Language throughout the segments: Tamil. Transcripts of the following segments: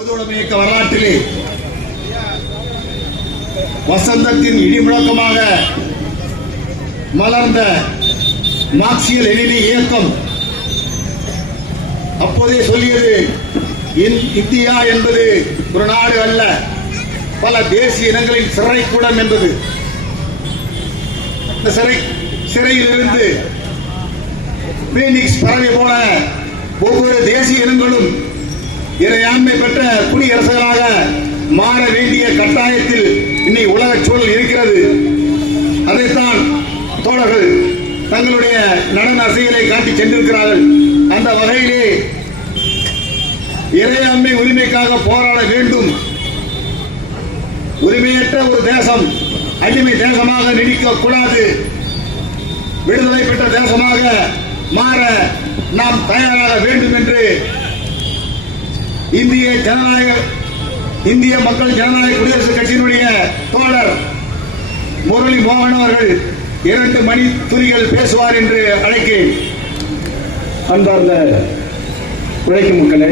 இயக்க வரலாற்றிலே வசந்தத்தின் இடிமுழக்கமாக மலர்ந்த மார்க்சிய லெனினிய இயக்கம் அப்போதே சொல்லியது, இந்தியா என்பது ஒரு நாடு அல்ல, பல தேசிய இனங்களின் சிறைக்கூடம் என்பது. இந்த சிறையில் இருந்து பீனிக்ஸ் பறவை போல ஒவ்வொரு தேசிய இனங்களும் இறையாண்மை பெற்ற குடியரசுகளாக மாற வேண்டிய கட்டாயத்தில் இன்னைக்கு உலக சூழல் இருக்கிறது. அதைத்தான் தோழர்கள் தங்களுடைய நடன அசைகளை காட்டி சென்றிருக்கிறார்கள். அந்த வகையிலே இறையாண்மை உரிமைக்காக போராட வேண்டும். உரிமையற்ற ஒரு தேசம் அடிமை தேசமாக நீடிக்க கூடாது. விடுதலை பெற்ற தேசமாக மாற நாம் தயாராக வேண்டும் என்று இந்திய மக்கள் ஜனநாயக குடியரசுக் கட்சியினுடைய தோழர் முரளி மோகன் அவர்கள் 2 மணி துளிகள் பேசுவார் என்று அழைக்கிறேன். அன்பார்ந்த உழைக்கும் மக்களே,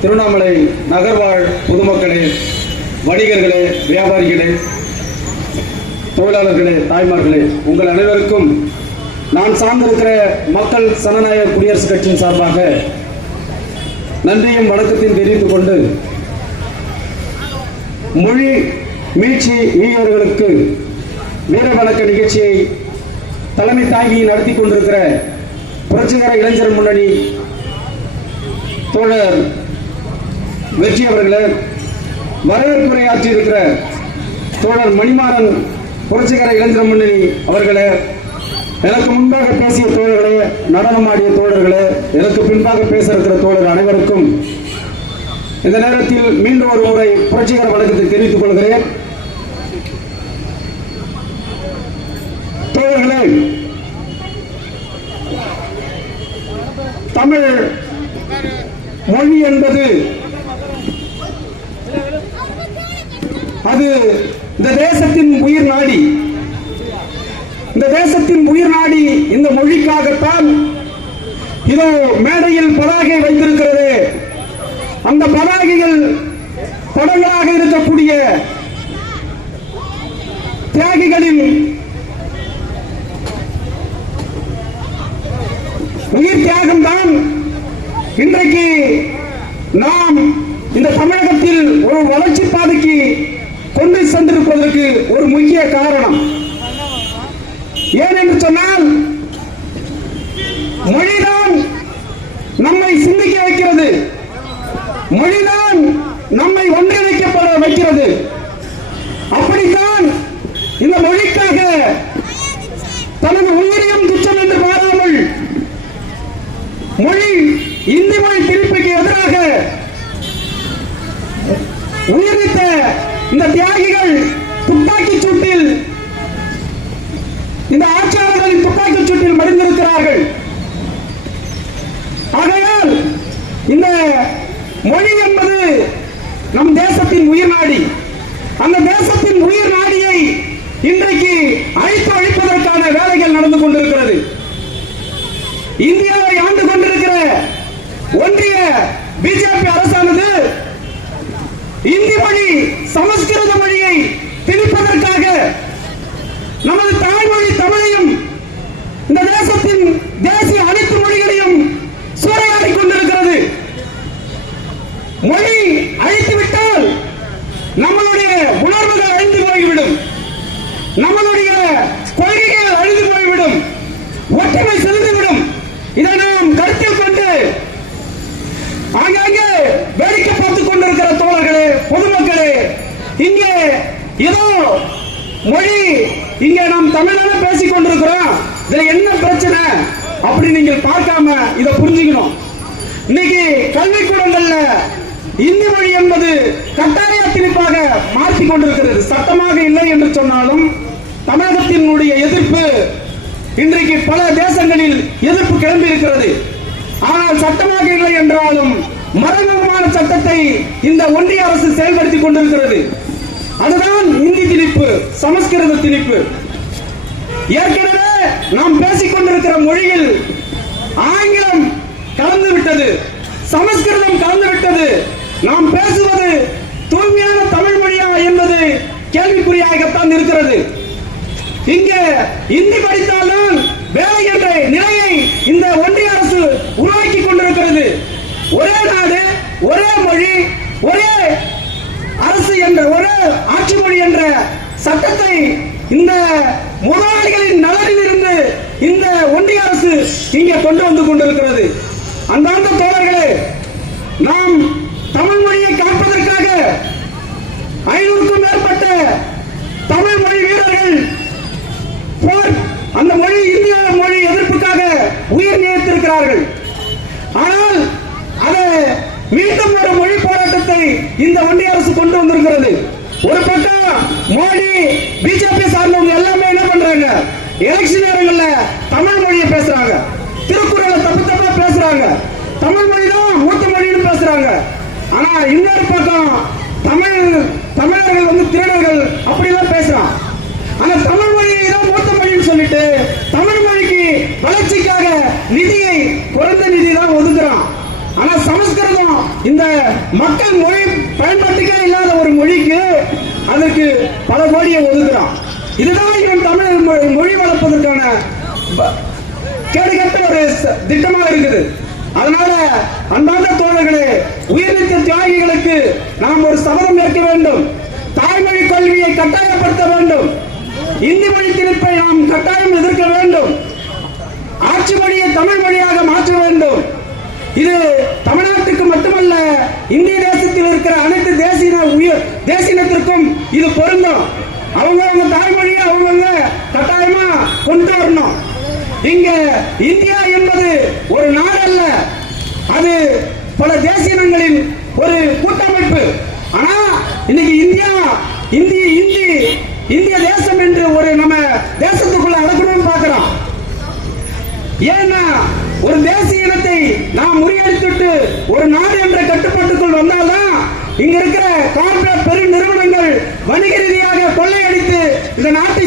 திருவண்ணாமலை நகர்வாழ் பொதுமக்களே, வணிகர்களே, வியாபாரிகளே, தொழிலாளர்களே, தாய்மார்களே, உங்கள் அனைவருக்கும் நான் சார்ந்திருக்கிற மக்கள் ஜனநாயக குடியரசுக் கட்சியின் சார்பாக நன்றியும் வணக்கத்தையும் தெரிவித்துக் கொண்டு, மொழி மீட்சி வீரர்களுக்கு வீர வணக்க நிகழ்ச்சியை தலைமை தாங்கி நடத்தி கொண்டிருக்கிற புரட்சிகர இளைஞர் முன்னணி தோழர் வெற்றி அவர்களே, வரவேற்புரையாற்றி இருக்கிற தோழர் மணிமாறன் புரட்சிகர இளைஞர் முன்னணி அவர்களே, எனக்கு முன்பாக பேசிய தோழர்களே, நடனமாடிய தோழர்களே, எனக்கு பின்பாக பேச இருக்கிற தோழர் அனைவருக்கும் இந்த நேரத்தில் மீண்டும் ஒரு முறை புரட்சிகர வணக்கத்தை தெரிவித்துக் கொள்கிறேன். தோழர்களே, தமிழ் மொழி என்பது அது இந்த தேசத்தின் உயிர் நாடி. இந்த தேசத்தின் உயிர் நாடி இந்த மொழிக்காகத்தான் இதோ மேடையில் பதாகை வைத்திருக்கிறது. அந்த பதாகைகள் படங்களாக இருக்கக்கூடிய தியாகிகளின் உயிர் தியாகம்தான் இன்றைக்கு நாம் இந்த தமிழகத்தில் ஒரு வளர்ச்சி பாதைக்கு கொண்டு சென்றிருப்பதற்கு ஒரு முக்கிய காரணம். ஏன் என்று சொன்னால், மொழிதான் நம்மை சிந்திக்க வைக்கிறது, மொழிதான் நம்மை ஒன்றிணைக்கப்பட வைக்கிறது. அப்படித்தான் இந்த மொழிக்காக தனது உயிரையும் துச்சம் என்று பாராமல் மொழி இந்தி மொழி திணிப்புக்கு எதிராக உயிரிழந்த இந்த தியாகிகள் துப்பாக்கி சூட்டில், இந்த ஆட்சியாளர்களின் துப்பாக்கி சூட்டில் மடிந்திருக்கிறார்கள். ஆகையால் இந்த மொழி என்பது நம் தேசத்தின் உயிர் நாடி. அந்த தேசத்தின் உயிர் நாடியை இன்றைக்கு அழிப்பதற்கான வேலைகள் நடந்து கொண்டிருக்கிறது. இந்தியாவை ஆண்டு கொண்டிருக்கிற ஒன்றிய பிஜேபி அரசானது இந்தி மொழி, சமஸ்கிருத மொழியை திணிப்பதற்காக நமது தாய்மொழி தமிழையும் இந்த தேசத்தின் தேசிய அனைத்து மொழிகளையும் சூறையாடிக் கொண்டிருக்கிறது. மொழி அழித்துவிட்டால் நம்மளுடைய உணர்வுகள் அழிந்து போய்விடும், நம்மளுடைய கொள்கைகள் அழிந்து போய்விடும், ஒற்றுமை செலுத்திவிடும். இதை நாம் கருத்தில் கொண்டு ஆங்காங்கே வேடிக்கை பார்த்துக் கொண்டிருக்கிற தோழர்களே, பொதுமக்களே, இங்கே ஏதோ மொழி, இங்கே நாம் தமிழாக பேசிக் கொண்டிருக்கிறோம், இதுல என்ன பிரச்சனை அப்படி நீங்கள் பார்க்காம இதை புரிஞ்சுக்கணும். இன்னைக்கு கல்விக்கூடங்கள்ல இந்தி மொழி என்பது கட்டாய திணிப்பாக மாற்றிக் கொண்டிருக்கிறது. சட்டமாக இல்லை என்று சொன்னாலும் தமிழகத்தினுடைய எதிர்ப்பு இன்றைக்கு பல தேசங்களில் எதிர்ப்பு கிளம்பி இருக்கிறது. ஆனால் சட்டமாக இல்லை என்றாலும் மறைமுகமான சட்டத்தை இந்த ஒன்றிய அரசு செயல்படுத்திக் கொண்டிருக்கிறது. அதுதான் இந்தி திணிப்பு, சமஸ்கிருத திணிப்பு. ஏற்கனவே நாம் பேசிக் கொண்டிருக்கிற மொழியில் ஆங்கிலம் கலந்து விட்டது, சமஸ்கிருதம் கலந்து விட்டது. நாம் பேசுவது தூய்மையான தமிழ் மொழியா என்பது கேள்விக்குறியாகத்தான் இருக்கிறது. இங்கே இந்தி படித்தால்தான் வேலை என்ற நிலையை இந்த ஒன்றிய அரசு உருவாக்கி கொண்டிருக்கிறது. ஒரே நாடு, ஒரே மொழி, ஒரே அரசு என்ற ஒரே ஆட்சி மொழி என்ற சட்டத்தை இந்த முதலாளிகளின் நலனில் இருந்து இந்த ஒன்றிய அரசு இங்கே கொண்டு வந்து கொண்டிருக்கிறது. அந்தாந்த தோழர்களே, நாம் தமிழ் மொழியை காப்பதற்காக 500க்கும் மேற்பட்ட தமிழ் மொழி வீரர்கள் அந்த மொழி இந்திய மொழி எதிர்ப்புக்காக உயிர் நீத்திருக்கிறார்கள். ஆனால் அதை மீண்டும் ஒரு மொழி போராட்டத்தை இந்த ஒன்றிய அரசு கொண்டு வந்திருக்கிறது. ஒரு பக்கம் மோடி, பிஜேபி சார்ந்தவங்க எல்லாமே என்ன பண்றாங்க, எலெக்ஷன் நேரங்கள்ல தமிழ் மொழியை பேசுறாங்க, திருக்குறளை தப்பு தப்பா பேசுறாங்க, தமிழ் மொழி தான் மூத்த மொழின்னு பேசுறாங்க. ஆனா இன்னொரு பக்கம் தமிழர்கள் வந்து திருடர்கள் அப்படிலாம் பேசுறான். ஆனா தமிழ் மொழியை தான் மூத்த மொழின்னு சொல்லிட்டு தமிழ் மொழிக்கு வளர்ச்சிக்காக நிதியை குறைந்த நிதி தான் ஒதுக்குறான். ஆனா சமஸ்கிருதம் இந்த மக்கள் மொழி பயன்பாட்டுக்கே இல்லாத ஒரு மொழிக்கு அதற்கு பல கோடியை ஒதுக்குறான். இதுதான் இவன் தமிழ் மொழி வளர்ப்பதற்கான கேடுகட்ட ஒரு திட்டமாக இருக்குது. அதனால அன்பார்ந்த தோழர்களே, உயிர்நீத்த தியாகிகளுக்கு நாம் ஒரு சபதம் ஏற்க வேண்டும். தாய்மொழி கல்வியை கட்டாயப்படுத்த வேண்டும். இந்தி மொழி திணிப்பை நாம் கட்டாயம் எதிர்க்க வேண்டும். ஆட்சி மொழியை தமிழ் மொழியாக மாற்ற வேண்டும். இது தமிழ்நாட்டுக்கு மட்டுமல்ல, இந்திய தேசத்தில் இருக்கிற அனைத்து தேசியத்திற்கும் இது பொருந்தும். அவங்க தாய்மொழியை அவங்க கட்டாயமா கொண்டு வரணும். இங்க இந்தியா என்பது ஒரு நாடு அல்ல, அது பல தேசியங்களின் ஒரு கூட்டமைப்பு. ஆனா இன்னைக்கு இந்திய தேசம் என்று ஒரு நம்ம தேசத்துக்குள்ள அடக்கணும்னு பார்க்கிறோம். ஏன்னா ஒரு தேசிய இனத்தை நாம் முறியடித்துட்டு ஒரு நாடு என்ற கட்டுப்பாட்டுக்குள் வந்தால்தான் இங்க இருக்கிற கார்ப்பரேட் பெரு நிறுவனங்கள் வணிக ரீதியாக கொள்ளையடித்து இந்த நாட்டை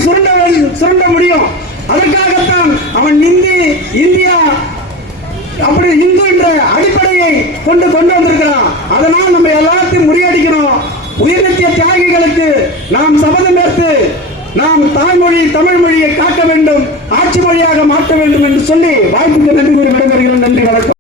சுரண்ட முடியும். அதற்காகத்தான் அவன் இந்தியா அப்படி இந்து என்ற அடிப்படையை கொண்டு வந்திருக்கிறான். அதனால் நம்ம எல்லாத்தையும் முறியடிக்கணும். உயிர்நீத்த தியாகிகளுக்கு நாம் சபதம் ஏற்று நாம் தாய்மொழி தமிழ் மொழியை காக்க வேண்டும், ஆட்சி மொழியாக மாற்ற வேண்டும் என்று சொல்லி வாய்ப்புக்கு நன்றி கூறி விடைபெறுகிறேன். நன்றி, வணக்கம்.